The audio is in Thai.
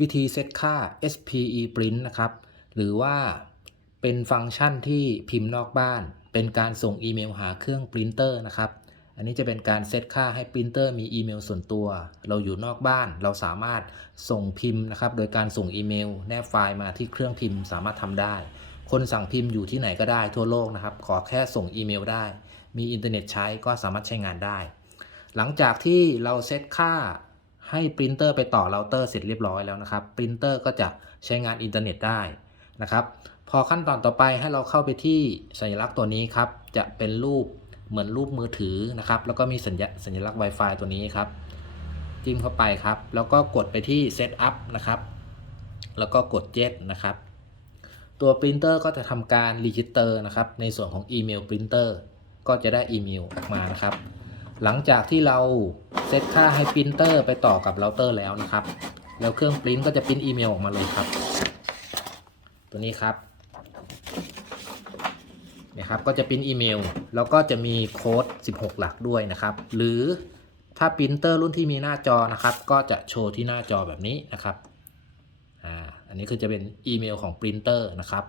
วิธีเซตค่า SPE print นะครับ หรือว่าเป็นฟังก์ชันที่พิมพ์นอกบ้าน เป็นการส่งอีเมลหาเครื่องปรินเตอร์นะครับ อันนี้จะเป็นการเซตค่าให้ปรินเตอร์มีอีเมลส่วนตัว เราอยู่นอกบ้าน เราสามารถส่งพิมพ์นะครับ โดยการส่งอีเมล แนบไฟล์มาที่เครื่องพิมพ์สามารถทำได้ คนสั่งพิมพ์อยู่ที่ไหนก็ได้ทั่วโลกนะครับ ขอแค่ส่งอีเมลได้ มีอินเทอร์เน็ตใช้ก็สามารถใช้งานได้ หลังจากที่เราเซตค่า ให้ปรินเตอร์ไปต่อเราเตอร์เสร็จเรียบร้อยแล้วนะครับปรินเตอร์ก็จะใช้งานอินเทอร์เน็ตได้นะครับพอขั้นตอนต่อไปให้เราเข้าไปที่สัญลักษณ์ตัวนี้ครับ จะเป็นรูปเหมือนรูปมือถือนะครับ แล้วก็มีสัญญสัญลักษณ์ Wi-Fi ตัวนี้ครับ จิ้มเข้าไปครับ แล้วก็กดไปที่ Setup นะครับ แล้วก็กด Jet นะครับ ตัวปรินเตอร์ก็จะทำการรีจิสเตอร์นะครับ ในส่วนของอีเมลปรินเตอร์ก็จะได้อีเมลออกมานะครับ หลังจากที่เราเซตค่าให้ปรินเตอร์ไปต่อกับเราเตอร์แล้วนะครับ แล้วเครื่องปริ้นก็จะปริ้นอีเมลออกมาเลยครับ ตัวนี้ครับนะครับก็จะปริ้นอีเมล แล้วก็จะมีโค้ด 16 หลักด้วยนะครับ หรือถ้าปรินเตอร์รุ่นที่มีหน้าจอนะครับ ก็จะโชว์ที่หน้าจอแบบนี้นะครับอ่าอันนี้คือจะเป็นอีเมลของปรินเตอร์นะครับ